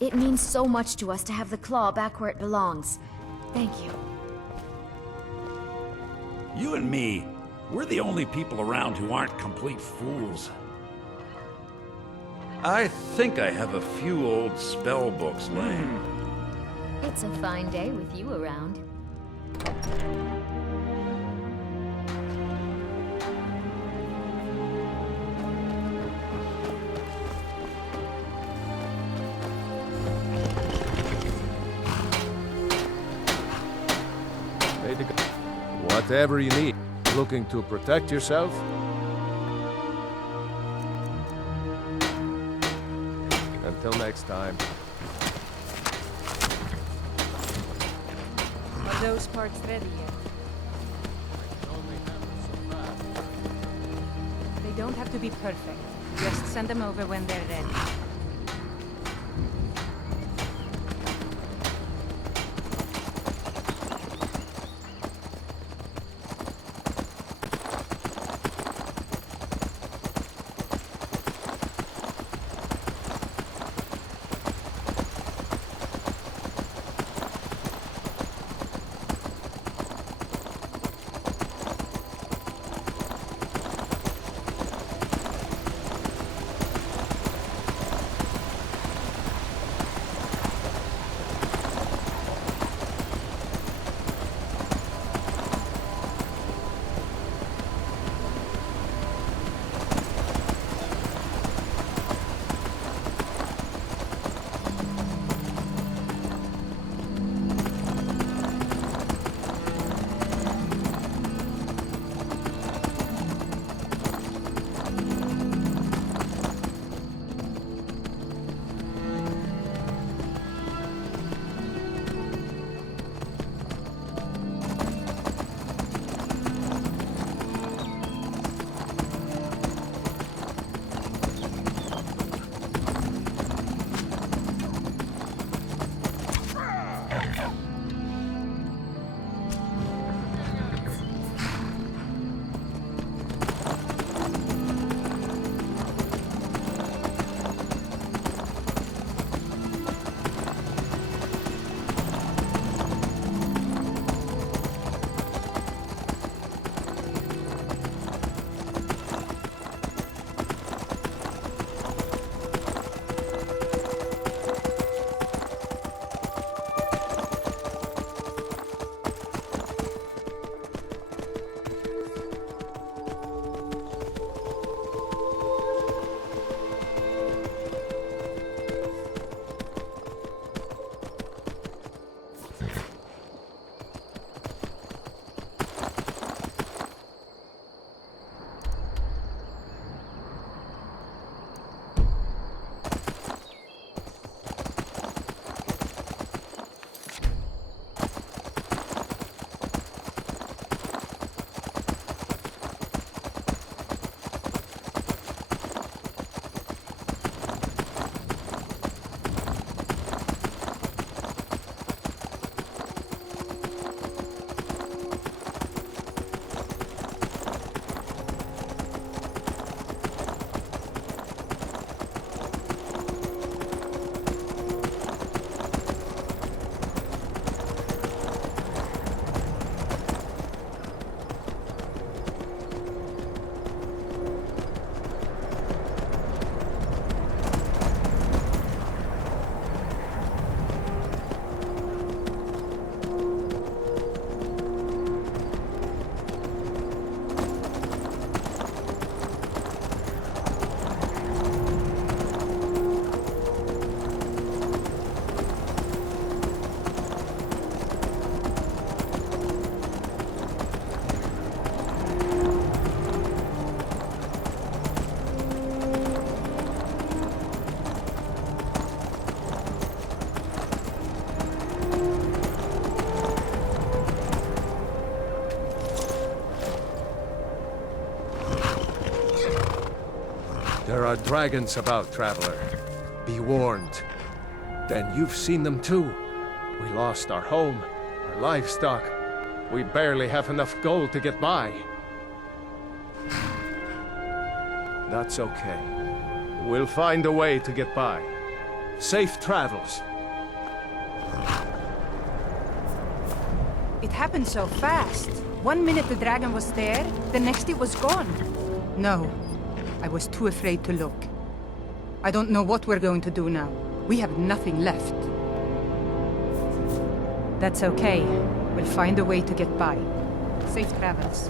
It means so much to us to have the claw back where it belongs. Thank you. You and me, we're the only people around who aren't complete fools. I think I have a few old spell books laying. It's a fine day with you around. Whatever you need. Looking to protect yourself? Until next time. Are those parts ready yet? They don't have to be perfect. Just send them over when they're ready. There are dragons about, traveler. Be warned. Then you've seen them too. We lost our home, our livestock. We barely have enough gold to get by. That's okay. We'll find a way to get by. Safe travels. It happened so fast. 1 minute the dragon was there, the next it was gone. No, I was too afraid to look. I don't know what we're going to do now. We have nothing left. That's okay. We'll find a way to get by. Safe travels.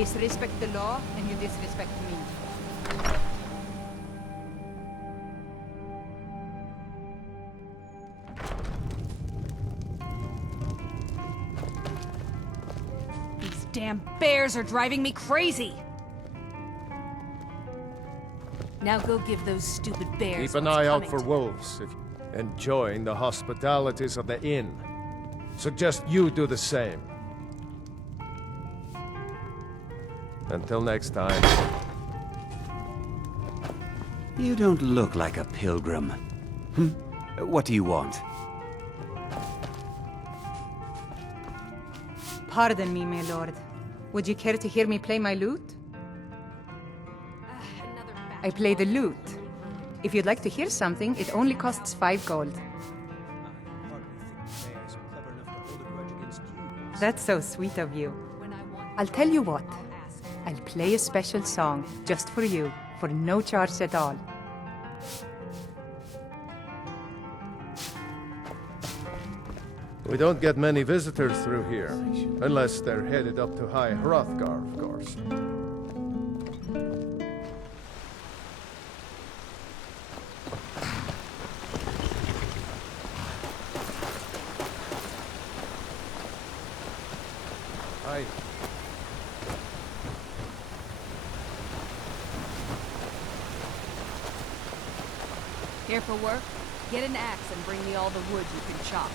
disrespect the law and you disrespect me. damn bears are driving me crazy! Now go give those stupid bears Keep an what's eye out coming for to them. wolves, enjoying the hospitalities of the inn. Suggest you do the same. Until next time. You don't look like a pilgrim. What do you want? Pardon me, my lord. Would you care to hear me play my lute? I play the lute. If you'd like to hear something, it only costs 5 gold. That's so sweet of you. I'll tell you what. I'll play a special song just for you, for no charge at all. We don't get many visitors through here, unless they're headed up to High Hrothgar, of course. Hi. Here for work? Get an axe and bring me all the wood you can chop.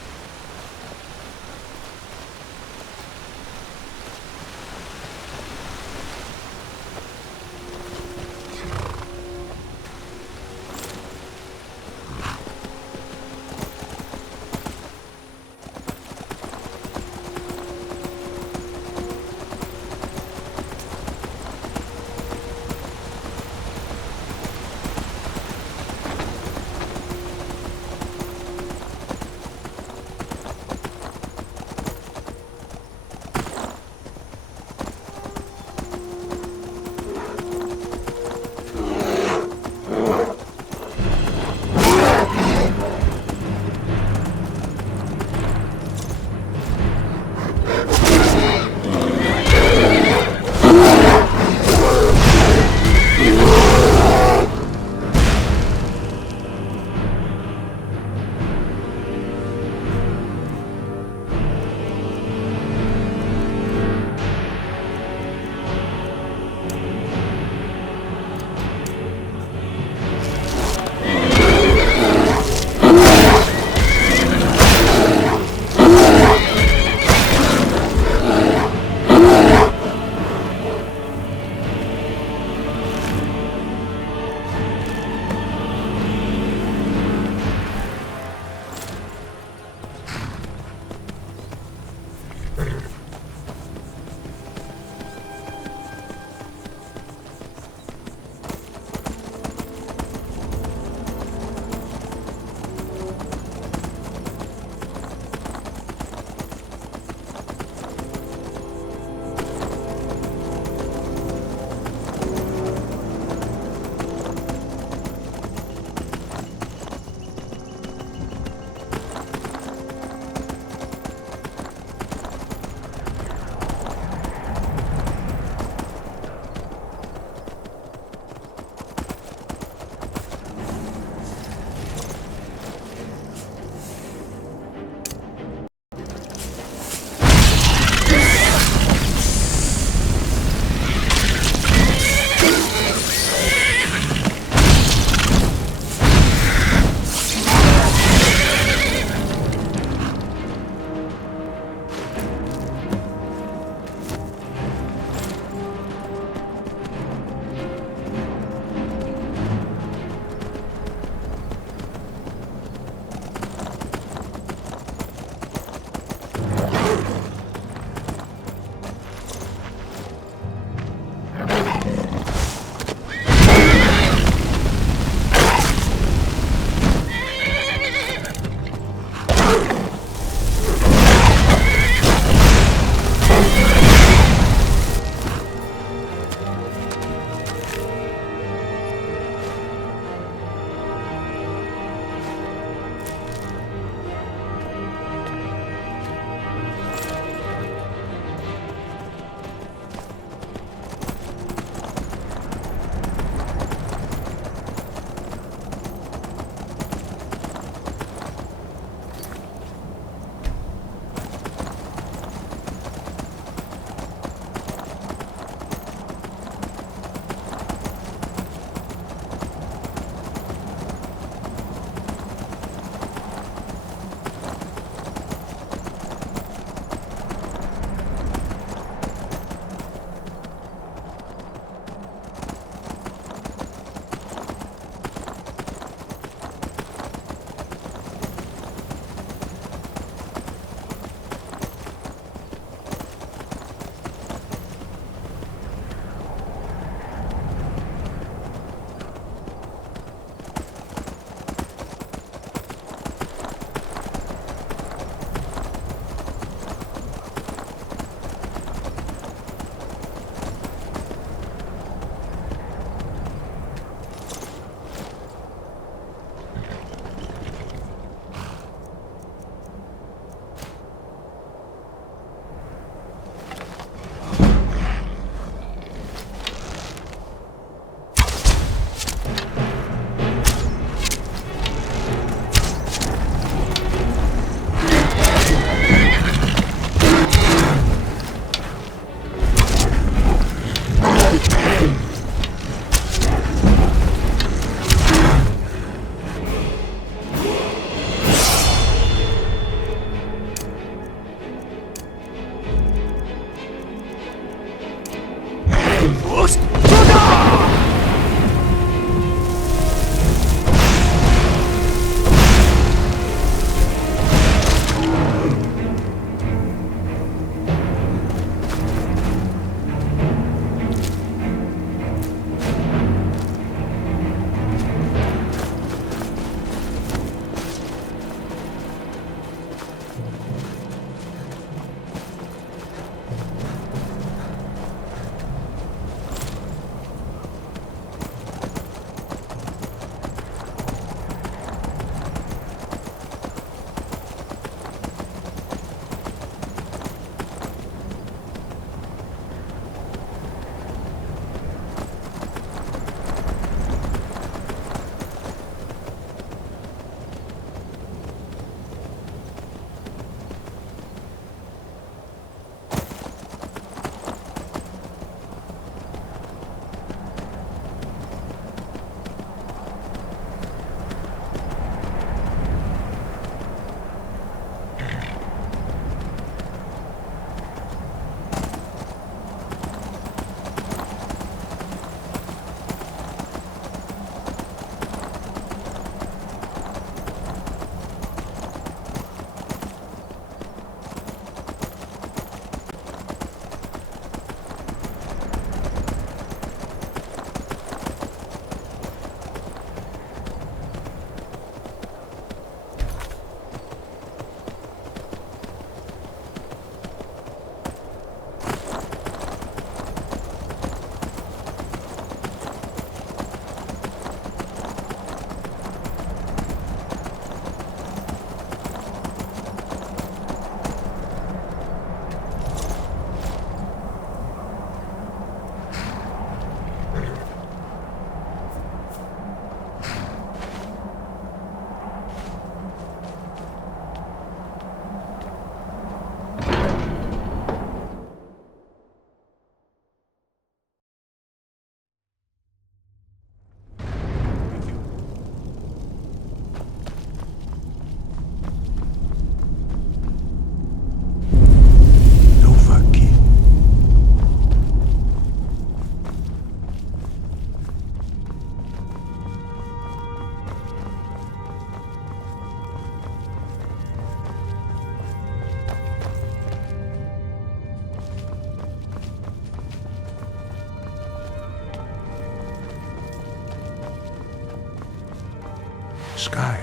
sky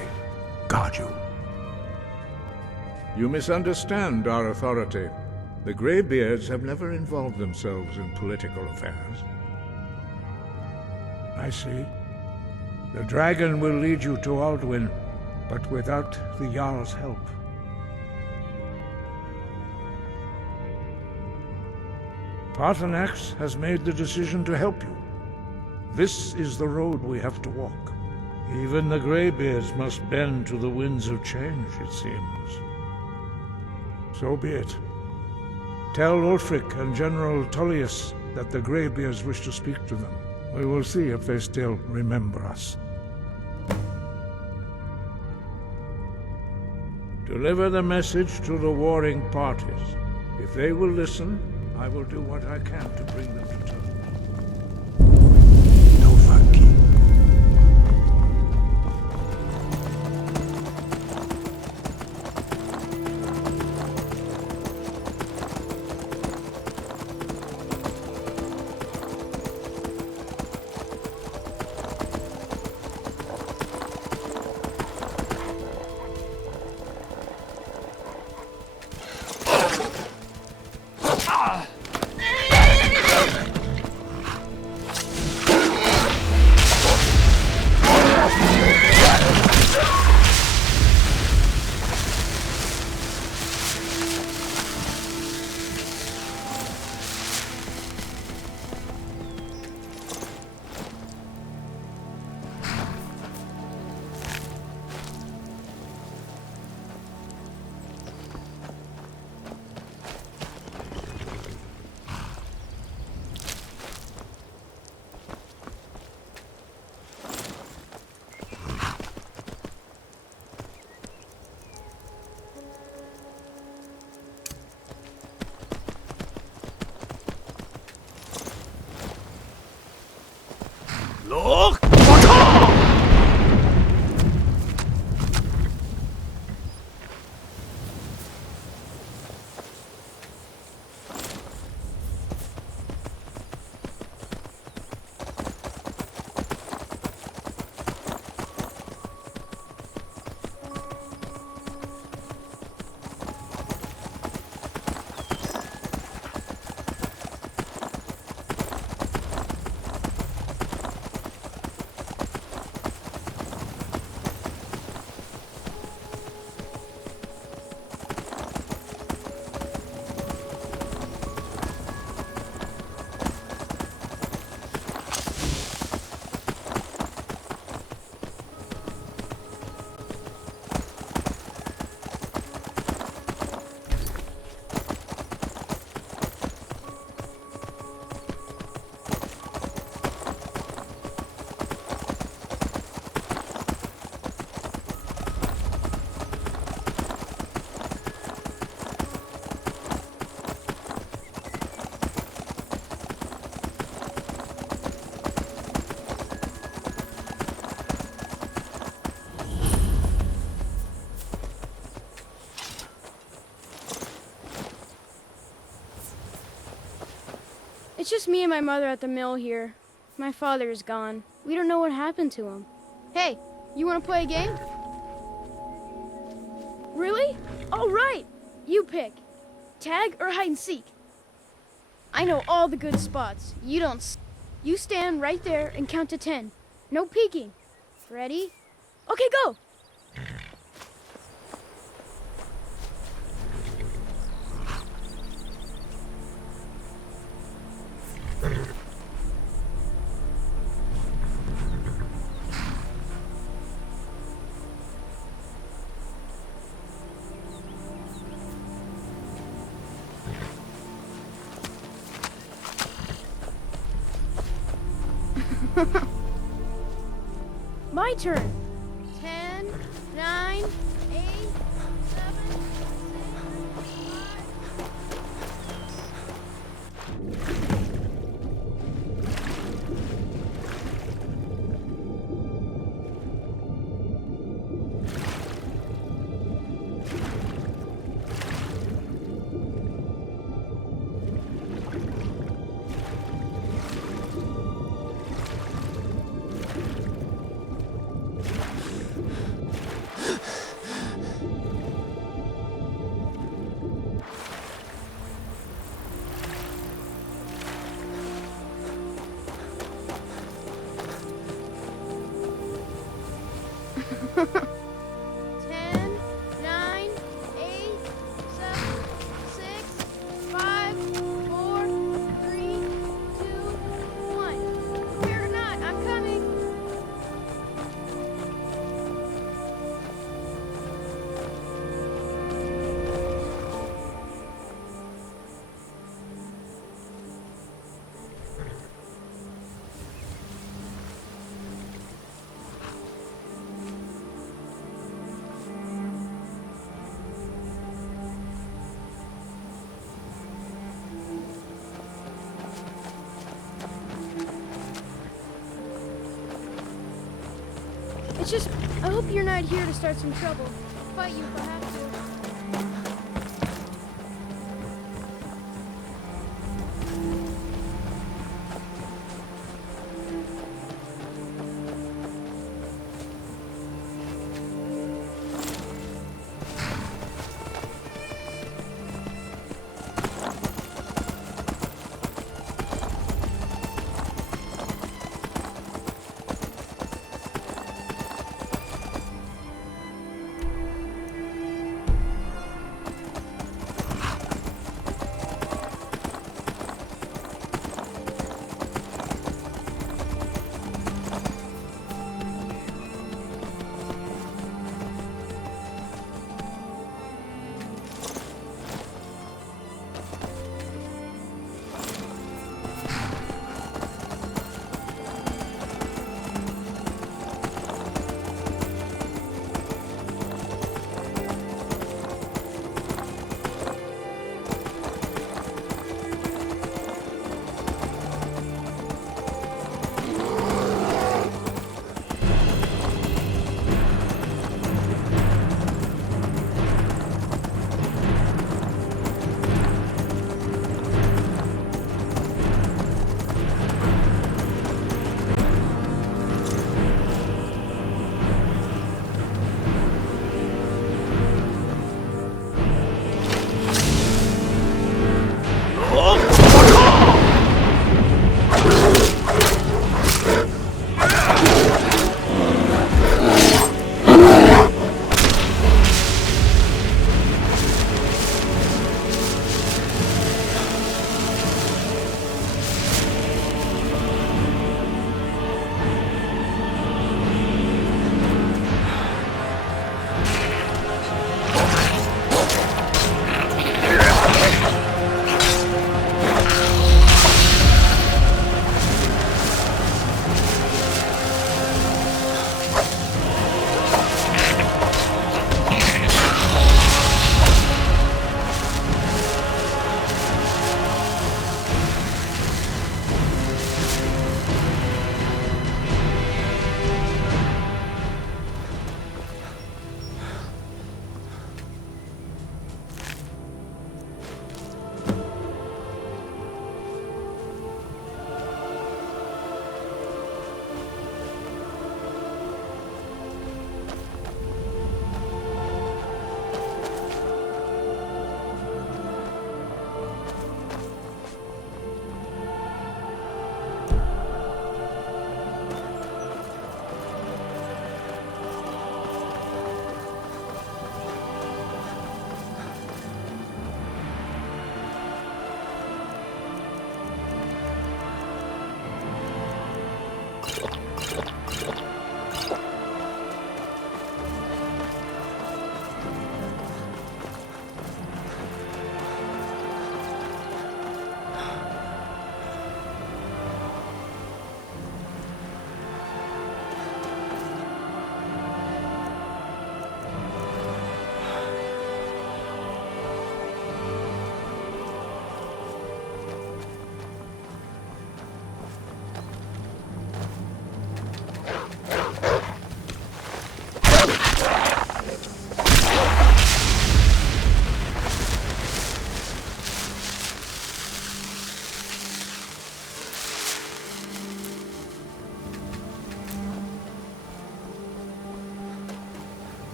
guard you. You misunderstand our authority. The Greybeards have never involved themselves in political affairs. I see. The dragon will lead you to Alduin, but without the Jarl's help. Paarthurnax has made the decision to help you. This is the road we have to walk. Even the Greybeards must bend to the winds of change, it seems. So be it. Tell Ulfric and General Tullius that the Greybeards wish to speak to them. We will see if they still remember us. Deliver the message to the warring parties. If they will listen, I will do what I can to bring them to terms. No funky. Look! It's just me and my mother at the mill here. My father is gone. We don't know what happened to him. Hey, you want to play a game? Really? All right. You pick. Tag or hide and seek. I know all the good spots. You don't. You stand right there and count to 10. No peeking. Ready? Okay, go. My turn. 10, 9, 8, 7, 5. 10, 9, 8, 7, 6, 5, 4, 3, 2, 1. Fear not, I'm coming. It's just, I hope you're not here to start some trouble. I'll fight you if I have to.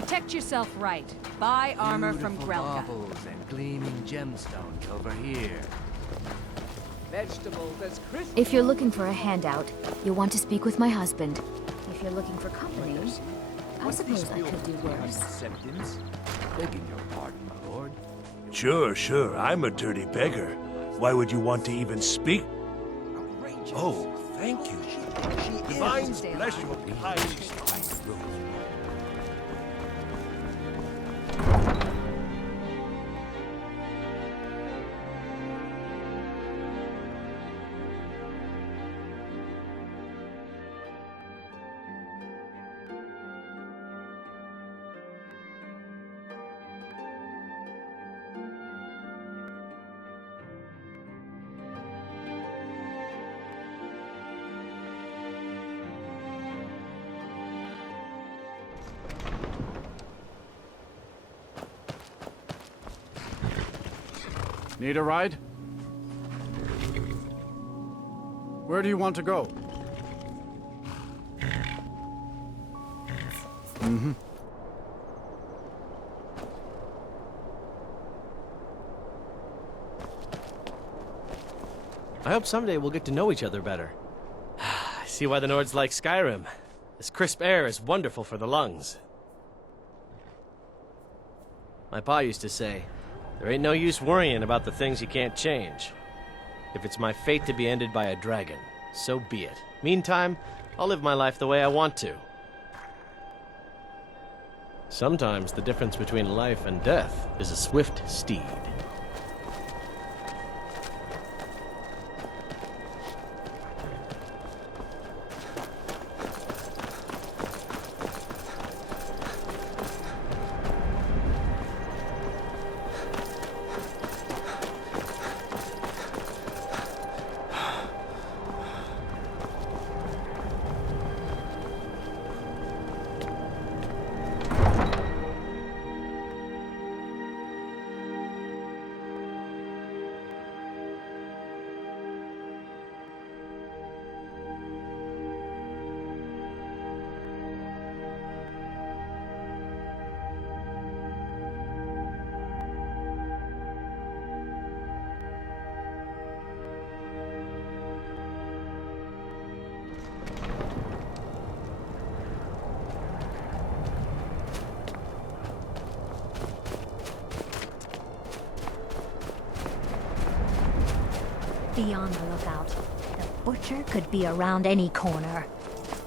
Protect yourself right. Buy armor from Grelka. Baubles and gleaming gemstones over here. Vegetables as crisp. If you're looking for a handout, you'll want to speak with my husband. If you're looking for company, I suppose I could do worse. Acceptance? Begging your pardon, my lord. Sure. I'm a dirty beggar. Why would you want to even speak? Oh, thank you. Divines bless your piety. Need a ride? Where do you want to go? I hope someday we'll get to know each other better. I see why the Nords like Skyrim. This crisp air is wonderful for the lungs. My pa used to say, there ain't no use worrying about the things you can't change. If it's my fate to be ended by a dragon, so be it. Meantime, I'll live my life the way I want to. Sometimes the difference between life and death is a swift steed. Be on the lookout. The butcher could be around any corner.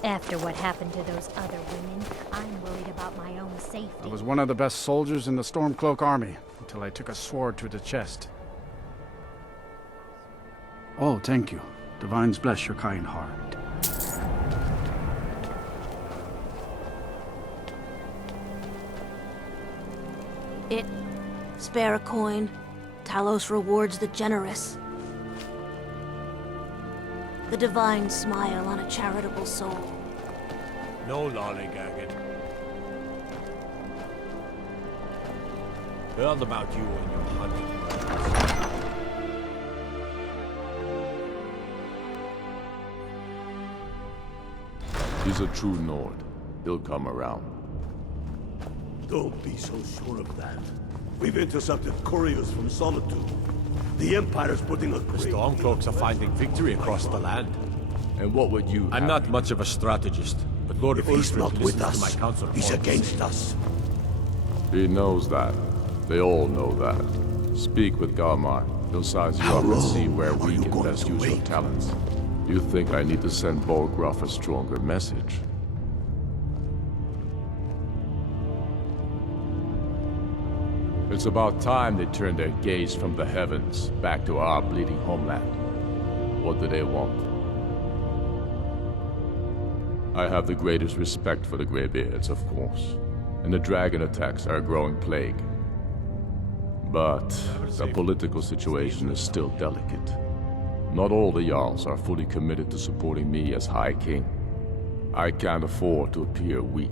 After what happened to those other women, I'm worried about my own safety. I was one of the best soldiers in the Stormcloak army, until I took a sword to the chest. Oh, thank you. Divines bless your kind heart. Spare a coin. Talos rewards the generous. The divine smile on a charitable soul. No lollygagging. Heard about you and your hunting parties. He's a true Nord. He'll come around. Don't be so sure of that. We've intercepted couriers from Solitude. The Empire's putting a The Stormcloaks are finding victory across the land. And what would you I'm not much of a strategist, but Lord If he's Ulfric not with listens to us, my counsel. he's against us. He knows that. They all know that. Speak with Galmar. He'll size you How up and see long where are we you can going best to use your wait? talents. You think I need to send Bolgraf a stronger message? It's about time they turned their gaze from the heavens back to our bleeding homeland. What do they want? I have the greatest respect for the Greybeards, of course, and the dragon attacks are a growing plague. But the political situation is still delicate. Not all the Jarls are fully committed to supporting me as High King. I can't afford to appear weak.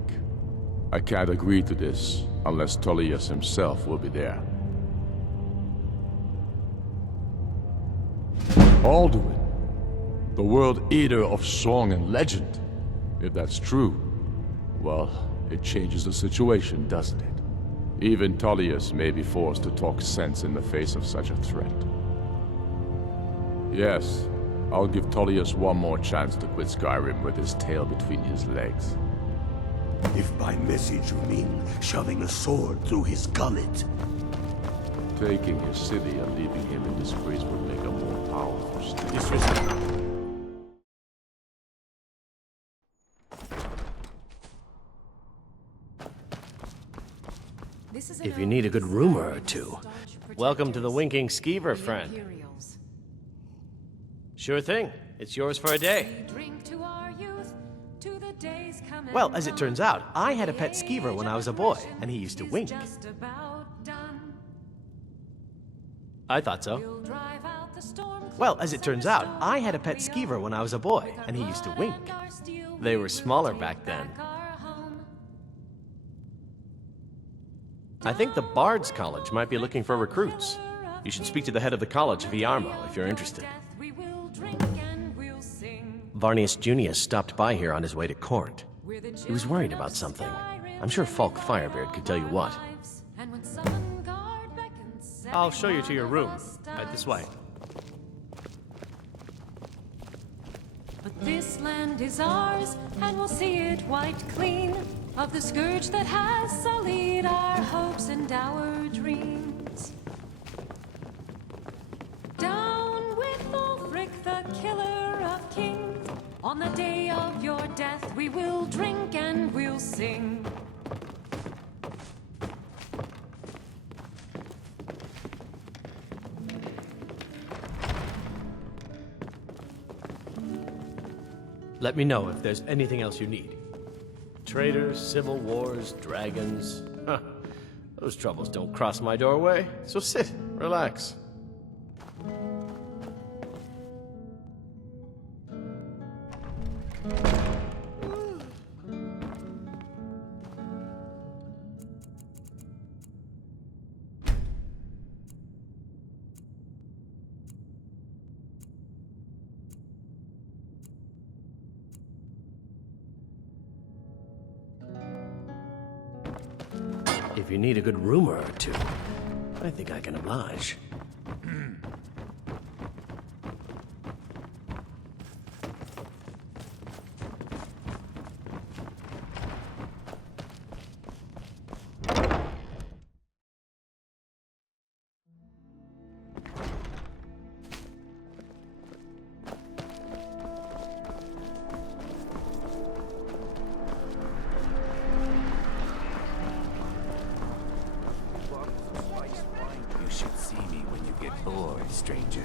I can't agree to this unless Tullius himself will be there. Alduin, the World Eater of song and legend. If that's true, well, it changes the situation, doesn't it? Even Tullius may be forced to talk sense in the face of such a threat. Yes, I'll give Tullius one more chance to quit Skyrim with his tail between his legs. If by message you mean shoving a sword through his gullet. Taking his city and leaving him in disgrace would make a more powerful state. If you need a good rumor or two, welcome to the Winking Skeever, friend. Sure thing. It's yours for a day. Well, as it turns out, I had a pet skeever when I was a boy, and he used to wink. I thought so. Well, as it turns out, I had a pet skeever when I was a boy, and he used to wink. They were smaller back then. I think the Bard's College might be looking for recruits. You should speak to the head of the college, Viarmo, if you're interested. Varnius Junius stopped by here on his way to court. He was worried about something. I'm sure Falk Firebeard could tell you what. I'll show you to your room. Right this way. But this land is ours, and we'll see it wiped clean of the scourge that has sullied our hopes and our dreams. Down with Ulfric, the killer of kings. On the day of your death, we will drink and we'll sing. Let me know if there's anything else you need. Traitors, civil wars, dragons. Huh. Those troubles don't cross my doorway, so sit, relax. If you need a good rumor or two, I think I can oblige. Stranger.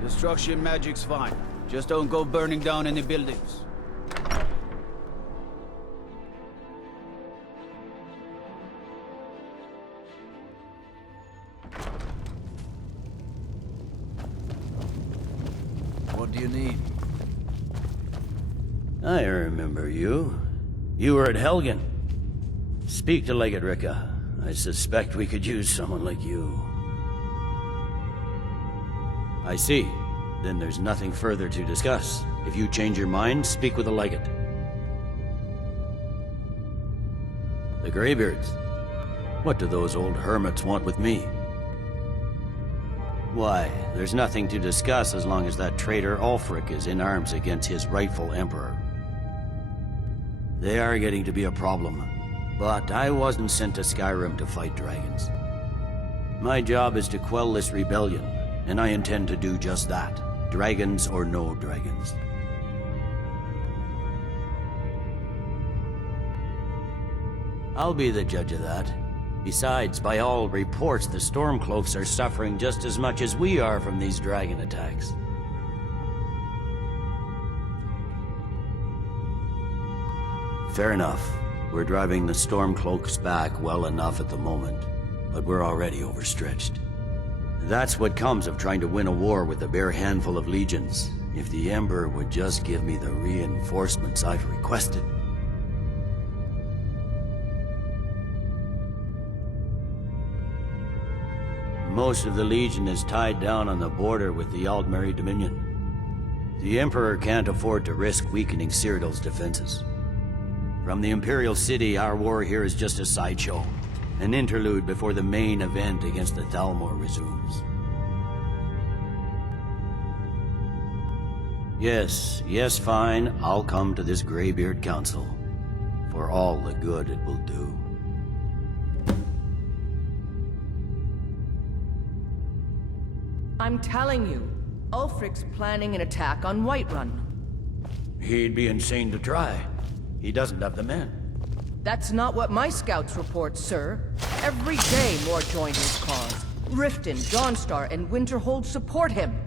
Destruction magic's fine. Just don't go burning down any buildings. What do you need? I remember you. You were at Helgen. Speak to Legate Ricka. I suspect we could use someone like you. I see. Then there's nothing further to discuss. If you change your mind, speak with the Legate. The Greybeards. What do those old hermits want with me? Why, there's nothing to discuss as long as that traitor Ulfric is in arms against his rightful emperor. They are getting to be a problem. But I wasn't sent to Skyrim to fight dragons. My job is to quell this rebellion, and I intend to do just that. Dragons or no dragons. I'll be the judge of that. Besides, by all reports, the Stormcloaks are suffering just as much as we are from these dragon attacks. Fair enough. We're driving the Stormcloaks back well enough at the moment, but we're already overstretched. That's what comes of trying to win a war with a bare handful of legions. If the Emperor would just give me the reinforcements I've requested. Most of the Legion is tied down on the border with the Aldmeri Dominion. The Emperor can't afford to risk weakening Cyrodiil's defenses. From the Imperial City, our war here is just a sideshow. An interlude before the main event against the Thalmor resumes. Yes, fine. I'll come to this Greybeard Council. For all the good it will do. I'm telling you, Ulfric's planning an attack on Whiterun. He'd be insane to try. He doesn't have the men. That's not what my scouts report, sir. Every day more join his cause. Riften, Dawnstar, and Winterhold support him.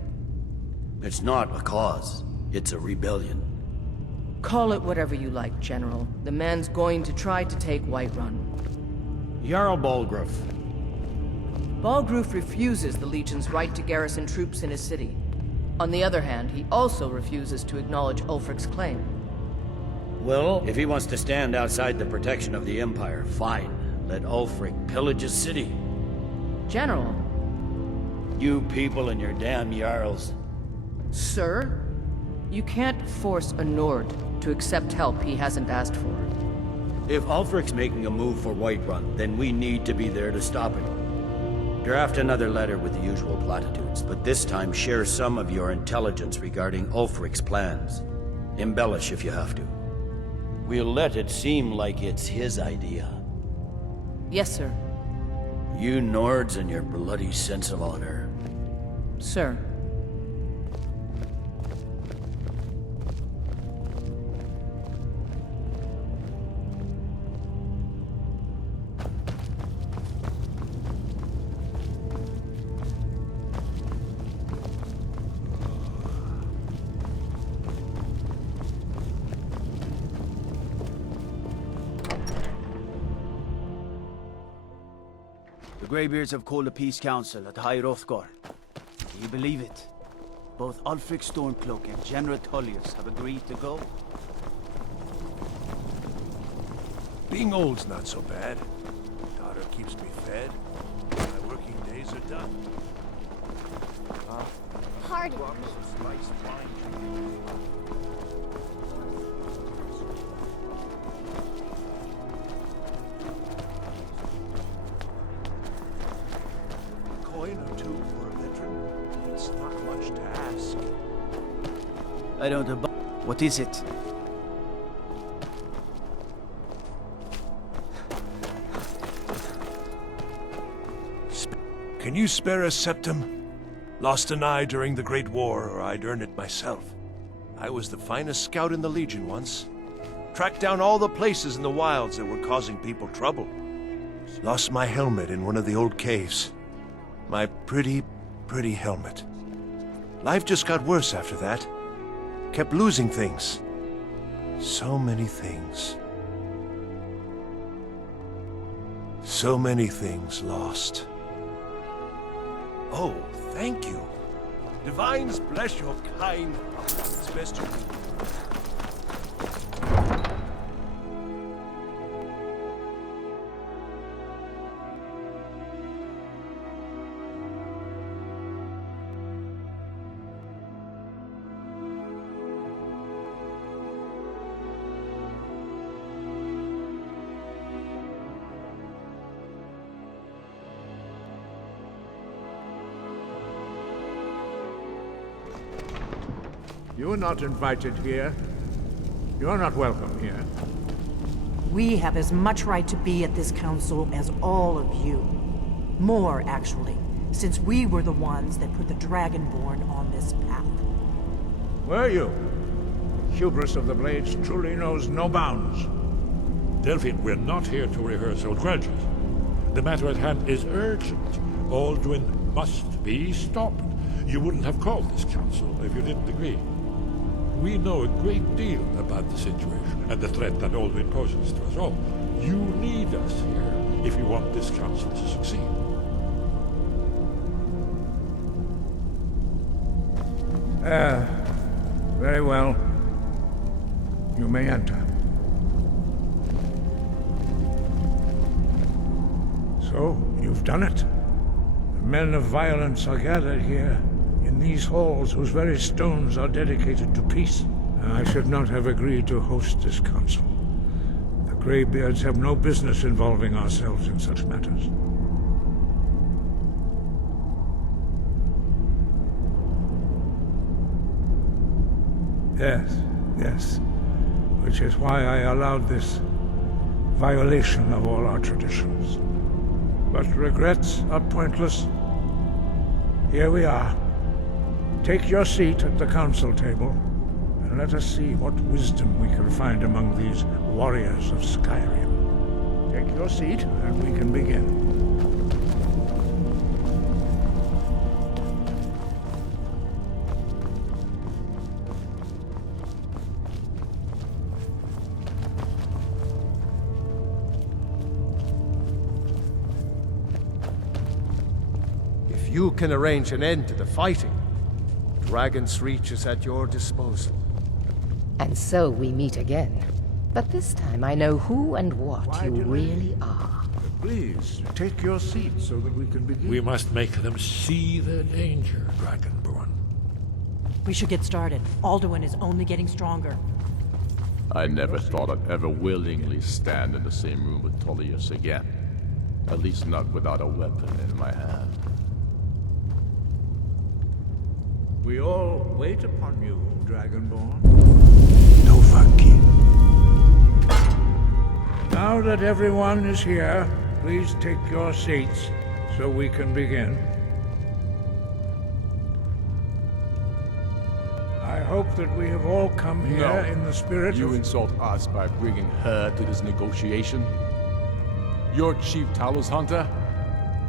It's not a cause. It's a rebellion. Call it whatever you like, General. The man's going to try to take Whiterun. Jarl Balgruuf. Balgruuf refuses the Legion's right to garrison troops in his city. On the other hand, he also refuses to acknowledge Ulfric's claim. Well, if he wants to stand outside the protection of the Empire, fine. Let Ulfric pillage his city. General. You people and your damn Jarls. Sir, you can't force a Nord to accept help he hasn't asked for. If Ulfric's making a move for Whiterun, then we need to be there to stop him. Draft another letter with the usual platitudes, but this time share some of your intelligence regarding Ulfric's plans. Embellish if you have to. We'll let it seem like it's his idea. Yes, sir. You Nords and your bloody sense of honor. Sir. The Greybeards have called a peace council at High Hrothgar. Do you believe it? Both Ulfric Stormcloak and General Tullius have agreed to go. Being old's not so bad. Daughter keeps me fed. My working days are done. Pardon me. Coin or two for a veteran? It's not much to ask. I don't know. What is it? Can you spare a septum? Lost an eye during the Great War, or I'd earn it myself. I was the finest scout in the Legion once. Tracked down all the places in the wilds that were causing people trouble. Lost my helmet in one of the old caves. My pretty, pretty helmet. Life just got worse after that. Kept losing things. So many things. So many things lost. Oh, thank you. Divines bless your kind. It's best you leave. You're not invited here. You're not welcome here. We have as much right to be at this council as all of you. More, actually, since we were the ones that put the Dragonborn on this path. Were you? Hubris of the Blades truly knows no bounds. Delphine, we're not here to rehearse old grudges. The matter at hand is urgent. Alduin must be stopped. You wouldn't have called this council if you didn't agree. We know a great deal about the situation and the threat that Alduin poses to us all. You need us here if you want this council to succeed. Very well. You may enter. So, you've done it. The men of violence are gathered here. in these halls whose very stones are dedicated to peace. I should not have agreed to host this council. The Greybeards have no business involving ourselves in such matters. Yes. Which is why I allowed this violation of all our traditions. But regrets are pointless. Here we are. Take your seat at the council table, and let us see what wisdom we can find among these warriors of Skyrim. Take your seat, and we can begin. If you can arrange an end to the fighting, Dragon's Reach is at your disposal. And so we meet again. But this time I know who and what you really are. Please, take your seat so that we can begin. We must make them see the danger, Dragonborn. We should get started. Alduin is only getting stronger. I never thought I'd ever willingly stand in the same room with Tullius again. At least not without a weapon in my hand. We all wait upon you, Dragonborn. Dovahkiin. Now that everyone is here, please take your seats so we can begin. I hope that we have all come here in the spirit You of... insult us by bringing her to this negotiation? You're Chief Talos Hunter?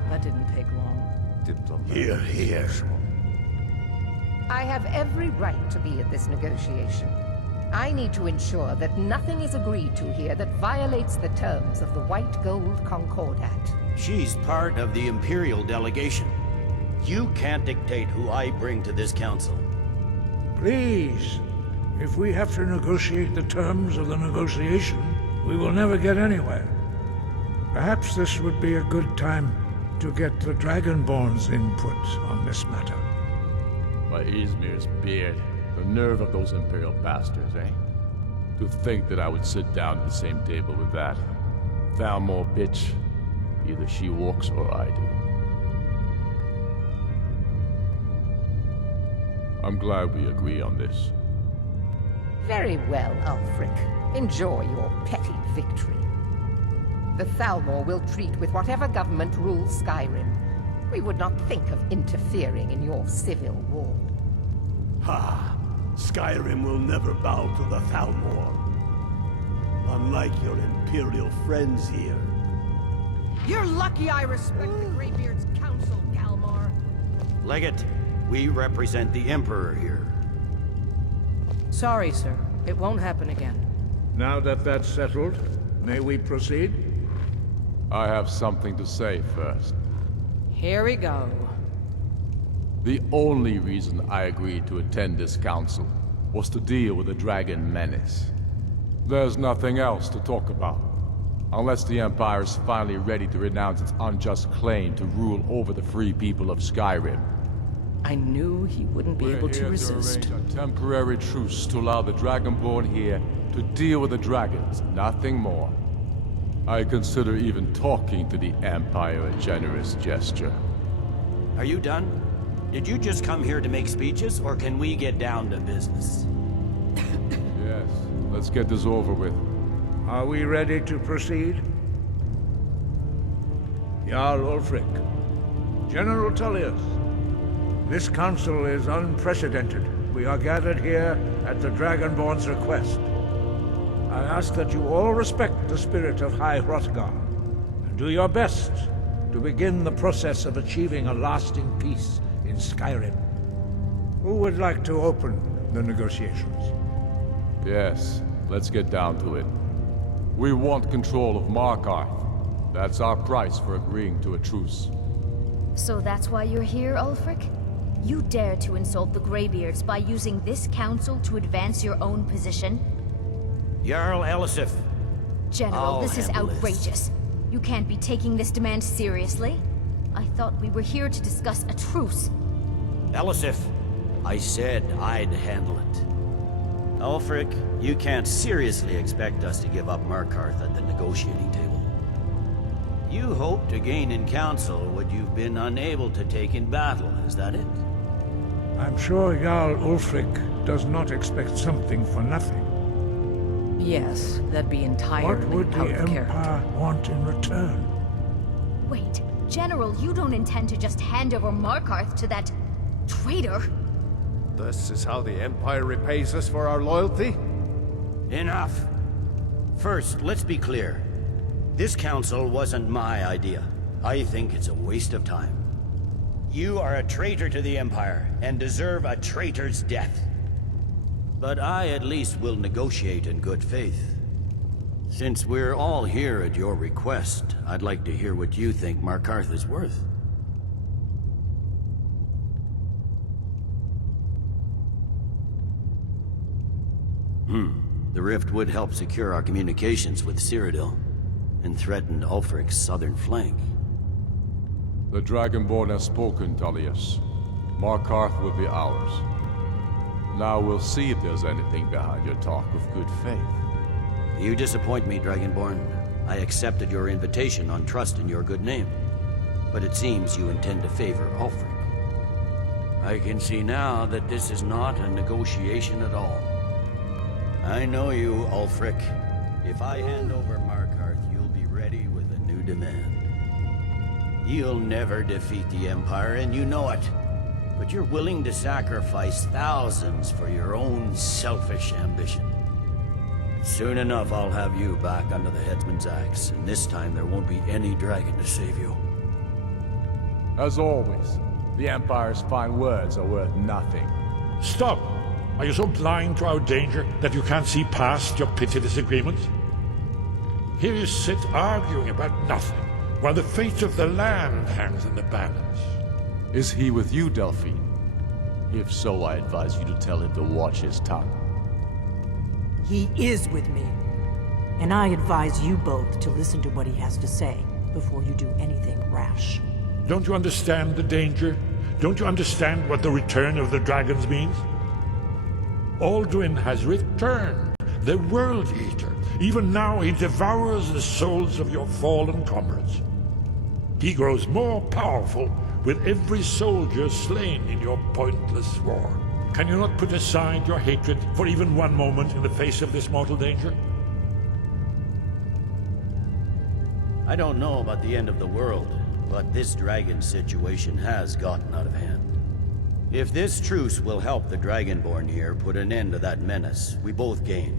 That didn't take long. Here. I have every right to be at this negotiation. I need to ensure that nothing is agreed to here that violates the terms of the White Gold Concordat. She's part of the Imperial delegation. You can't dictate who I bring to this council. Please, if we have to negotiate the terms of the negotiation, we will never get anywhere. Perhaps this would be a good time to get the Dragonborn's input on this matter. By Ysmir's beard. The nerve of those Imperial bastards, eh? To think that I would sit down at the same table with that. Thalmor bitch. Either she walks or I do. I'm glad we agree on this. Very well, Ulfric. Enjoy your petty victory. The Thalmor will treat with whatever government rules Skyrim. We would not think of interfering in your civil war. Ha! Skyrim will never bow to the Thalmor. Unlike your Imperial friends here. You're lucky I respect the Greybeard's council, Galmar. Legate, we represent the Emperor here. Sorry, sir. It won't happen again. Now that that's settled, may we proceed? I have something to say first. Here we go. The only reason I agreed to attend this council was to deal with the Dragon Menace. There's nothing else to talk about. Unless the Empire is finally ready to renounce its unjust claim to rule over the free people of Skyrim. I knew he wouldn't be able to resist. We're here to arrange a temporary truce to allow the Dragonborn here to deal with the dragons, nothing more. I consider even talking to the Empire a generous gesture. Are you done? Did you just come here to make speeches, or can we get down to business? Yes, let's get this over with. Are we ready to proceed? Jarl Ulfric, General Tullius, this council is unprecedented. We are gathered here at the Dragonborn's request. I ask that you all respect the spirit of High Hrothgar, and do your best to begin the process of achieving a lasting peace in Skyrim. Who would like to open the negotiations? Yes, let's get down to it. We want control of Markarth. That's our price for agreeing to a truce. So that's why you're here, Ulfric? You dare to insult the Greybeards by using this council to advance your own position? Jarl Elisif. General, this is outrageous. You can't be taking this demand seriously. I thought we were here to discuss a truce. Elisif, I said I'd handle it. Ulfric, you can't seriously expect us to give up Markarth at the negotiating table. You hope to gain in council what you've been unable to take in battle, is that it? I'm sure Jarl Ulfric does not expect something for nothing. Yes, that'd be entirely What would the out of Empire character. want in return? Wait, General, you don't intend to just hand over Markarth to that traitor? This is how the Empire repays us for our loyalty? Enough. First, let's be clear. This council wasn't my idea. I think it's a waste of time. You are a traitor to the Empire, and deserve a traitor's death. But I at least will negotiate in good faith. Since we're all here at your request, I'd like to hear what you think Markarth is worth. The rift would help secure our communications with Cyrodiil, and threatened Ulfric's southern flank. The Dragonborn has spoken, Tullius. Markarth will be ours. Now we'll see if there's anything behind your talk of good faith. You disappoint me, Dragonborn. I accepted your invitation on trust in your good name. But it seems you intend to favor Ulfric. I can see now that this is not a negotiation at all. I know you, Ulfric. If I hand over Markarth, you'll be ready with a new demand. You'll never defeat the Empire, and you know it. But you're willing to sacrifice thousands for your own selfish ambition. Soon enough, I'll have you back under the headsman's axe, and this time there won't be any dragon to save you. As always, the Empire's fine words are worth nothing. Stop! Are you so blind to our danger that you can't see past your petty disagreements? Here you sit arguing about nothing, while the fate of the land hangs in the balance. Is he with you, Delphine? If so, I advise you to tell him to watch his tongue. He is with me. And I advise you both to listen to what he has to say before you do anything rash. Don't you understand the danger? Don't you understand what the return of the dragons means? Alduin has returned, the World Eater. Even now he devours the souls of your fallen comrades. He grows more powerful with every soldier slain in your pointless war. Can you not put aside your hatred for even one moment in the face of this mortal danger? I don't know about the end of the world, but this dragon situation has gotten out of hand. If this truce will help the Dragonborn here put an end to that menace, we both gain.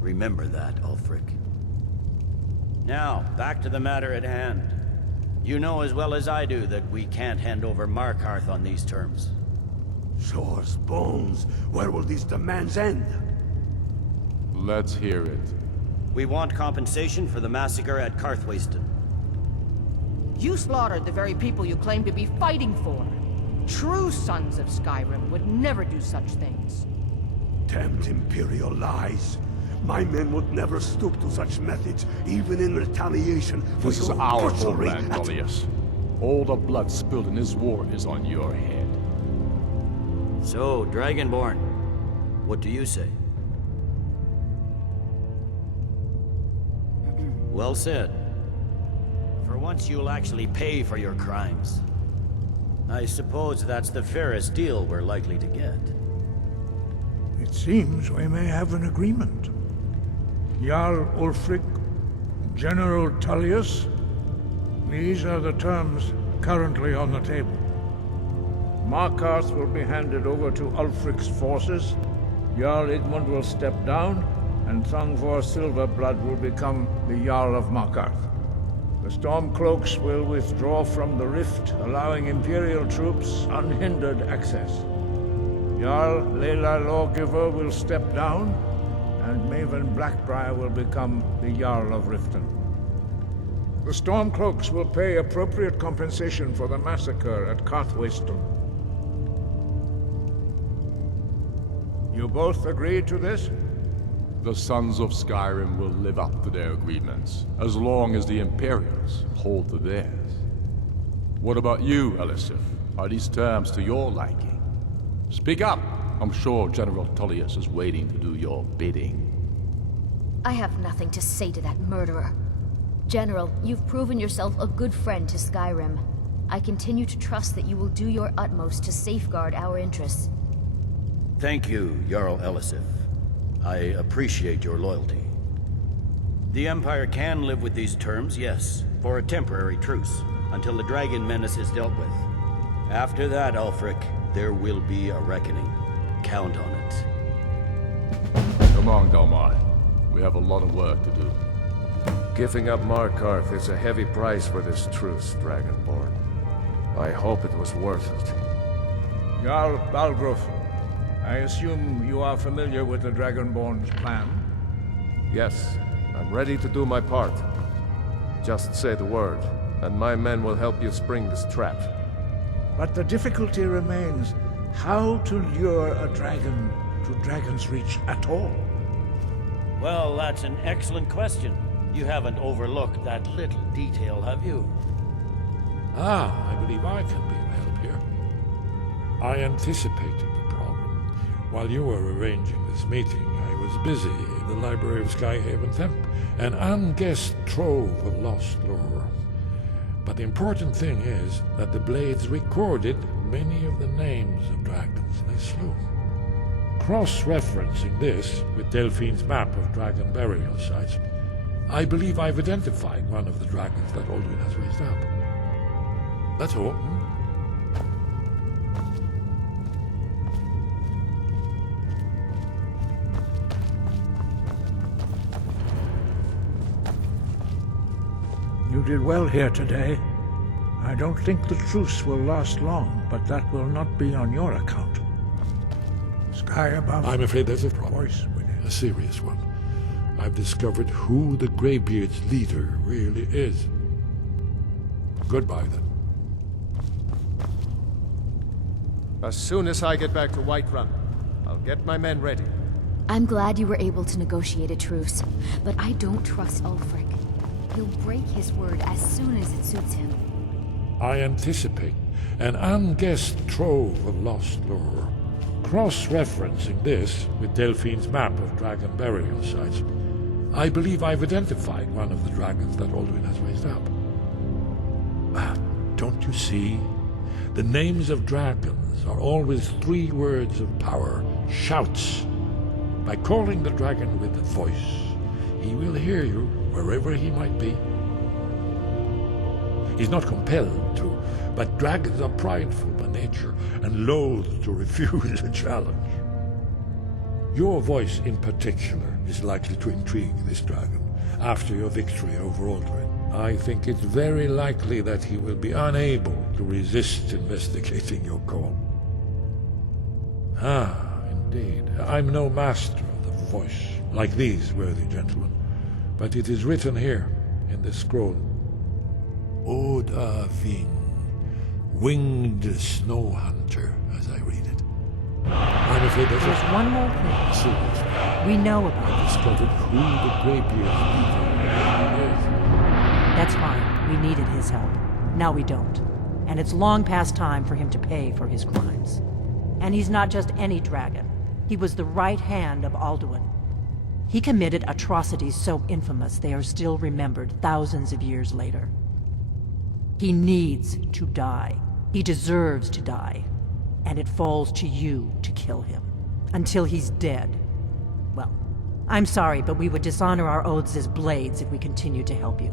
Remember that, Ulfric. Now, back to the matter at hand. You know as well as I do that we can't hand over Markarth on these terms. Swords, bones, where will these demands end? Let's hear it. We want compensation for the massacre at Karthwasten. You slaughtered the very people you claim to be fighting for. True sons of Skyrim would never do such things. Damned Imperial lies. My men would never stoop to such methods, even in retaliation for This is your our butchery homeland, at- Tullius. All the blood spilled in this war is on your head. So, Dragonborn, what do you say? Well said. For once you'll actually pay for your crimes. I suppose that's the fairest deal we're likely to get. It seems we may have an agreement. Jarl Ulfric, General Tullius, these are the terms currently on the table. Markarth will be handed over to Ulfric's forces, Jarl Igmund will step down, and Thongvor Silverblood will become the Jarl of Markarth. The Stormcloaks will withdraw from the rift, allowing Imperial troops unhindered access. Jarl Layla Lawgiver will step down, and Maven Blackbriar will become the Jarl of Riften. The Stormcloaks will pay appropriate compensation for the massacre at Karthwasten. You both agree to this? The Sons of Skyrim will live up to their agreements, as long as the Imperials hold to theirs. What about you, Elisif? Are these terms to your liking? Speak up! I'm sure General Tullius is waiting to do your bidding. I have nothing to say to that murderer. General, you've proven yourself a good friend to Skyrim. I continue to trust that you will do your utmost to safeguard our interests. Thank you, Jarl Elisif. I appreciate your loyalty. The Empire can live with these terms, yes, for a temporary truce, until the dragon menace is dealt with. After that, Ulfric, there will be a reckoning. Count on it. Come on, Dalmar. We have a lot of work to do. Giving up Markarth is a heavy price for this truce, Dragonborn. I hope it was worth it. Jarl Balgruuf, I assume you are familiar with the Dragonborn's plan? Yes, I'm ready to do my part. Just say the word, and my men will help you spring this trap. But the difficulty remains how to lure a dragon to Dragon's Reach at all. Well, that's an excellent question. You haven't overlooked that little detail, have you? I believe I can be of help here. I anticipated the problem. While you were arranging this meeting, I was busy in the library of Skyhaven Temp, an unguessed trove of lost lore. But the important thing is that the Blades recorded many of the names of dragons they slew. Cross-referencing this with Delphine's map of dragon burial sites, I believe I've identified one of the dragons that Alduin has raised up. That's all. You did well here today. I don't think the truce will last long, but that will not be on your account. Sky above. I'm afraid there's a problem. A serious one. I've discovered who the Greybeard's leader really is. Goodbye, then. As soon as I get back to Whiterun, I'll get my men ready. I'm glad you were able to negotiate a truce, but I don't trust Ulfric. He'll break his word as soon as it suits him. I anticipate an unguessed trove of lost lore. Cross-referencing this with Delphine's map of dragon burial sites, I believe I've identified one of the dragons that Alduin has raised up. Don't you see? The names of dragons are always 3 words of power, shouts. By calling the dragon with a voice, he will hear you wherever he might be. He's not compelled to, but dragons are prideful by nature and loath to refuse a challenge. Your voice in particular is likely to intrigue this dragon after your victory over Alduin. I think it's very likely that he will be unable to resist investigating your call. Indeed. I'm no master of the voice, like these worthy gentlemen, but it is written here in this scroll. Oda Ving, winged snow hunter, as I read it. I'm afraid there's one more thing. Seriously. We know about I discovered who the Greybeard's leader is. That's fine. We needed his help. Now we don't. And it's long past time for him to pay for his crimes. And he's not just any dragon. He was the right hand of Alduin. He committed atrocities so infamous they are still remembered thousands of years later. He needs to die. He deserves to die. And it falls to you to kill him. Until he's dead. Well, I'm sorry, but we would dishonor our oaths as Blades if we continued to help you.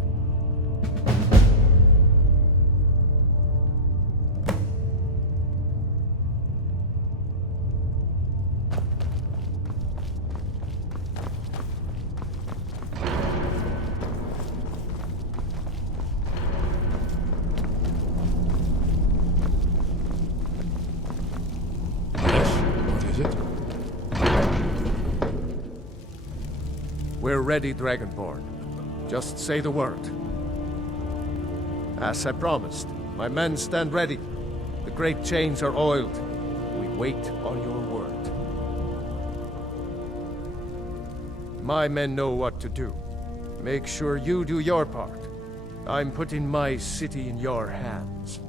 We're ready, Dragonborn. Just say the word. As I promised, my men stand ready. The great chains are oiled. We wait on your word. My men know what to do. Make sure you do your part. I'm putting my city in your hands.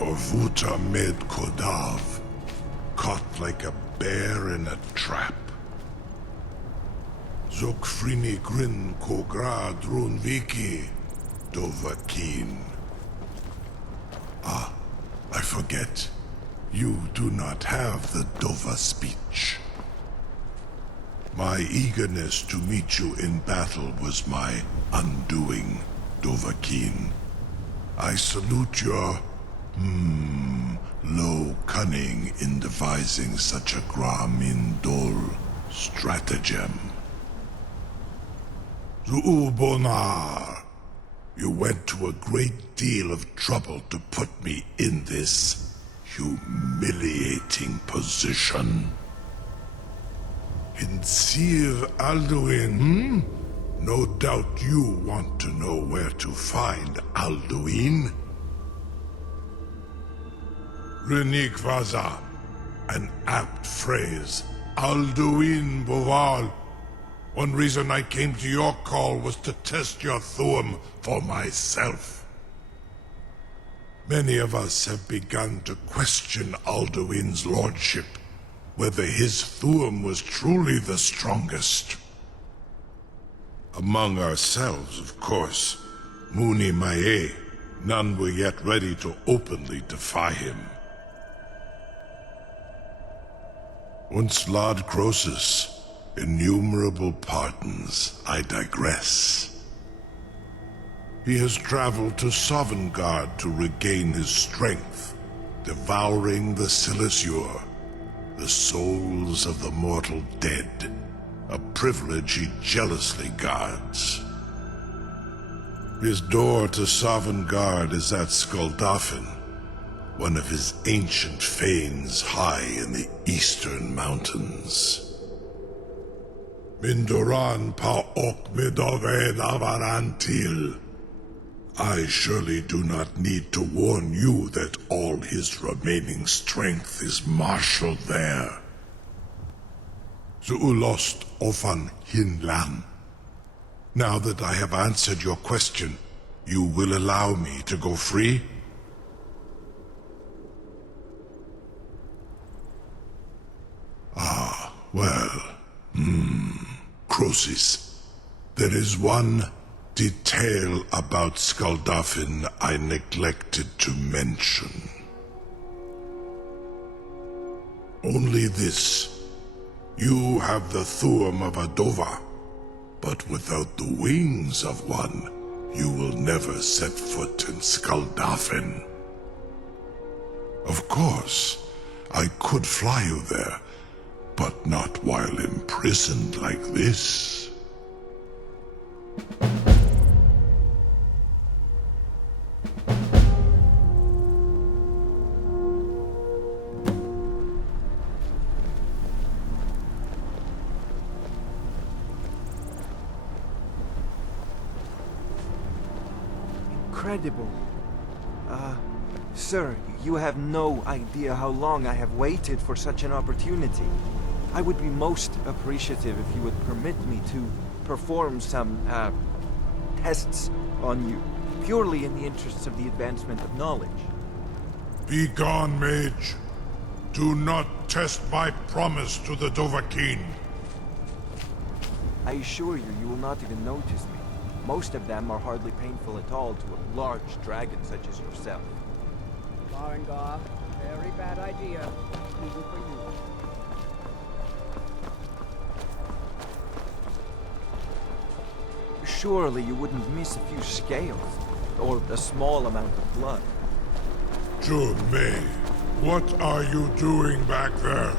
Orvuta med Kodav, caught like a bear in a trap. Zokfrini Grin Kogra Drunviki, Dovahkiin. Ah, I forget. You do not have the Dova speech. My eagerness to meet you in battle was my undoing, Dovahkiin. I salute your, low cunning in devising such a Gramin Dol stratagem. Zu'ubonar, you went to a great deal of trouble to put me in this humiliating position. Hinsir Alduin, No doubt you want to know where to find Alduin. Renik Vaza, an apt phrase. Alduin Boval. One reason I came to your call was to test your Thu'um for myself. Many of us have begun to question Alduin's lordship, whether his Thu'um was truly the strongest. Among ourselves, of course, Muni Mae, none were yet ready to openly defy him. Once Lord Croesus, innumerable pardons, I digress. He has traveled to Sovngarde to regain his strength, devouring the Silesur, the souls of the mortal dead, a privilege he jealously guards. His door to Sovngarde is at Skuldafn, one of his ancient fanes high in the eastern mountains. Mindoran pa ok midove navarantil. I surely do not need to warn you that all his remaining strength is marshaled there. Zu'ulost ofan hinlan. Now that I have answered your question, you will allow me to go free? Ah, well, Croesus, there is one detail about Skuldafn I neglected to mention. Only this. You have the Thu'um of a Dova, but without the wings of one. you will never set foot in Skuldafn. Of course, I could fly you there, but not while imprisoned like this. Incredible. Sir, you have no idea how long I have waited for such an opportunity. I would be most appreciative if you would permit me to perform some, tests on you, purely in the interests of the advancement of knowledge. Be gone, mage. Do not test my promise to the Dovahkiin. I assure you, you will not even notice me. Most of them are hardly painful at all to a large dragon such as yourself. Farengar, very bad idea. Even for you. Surely you wouldn't miss a few scales, or a small amount of blood. Junmei, what are you doing back there?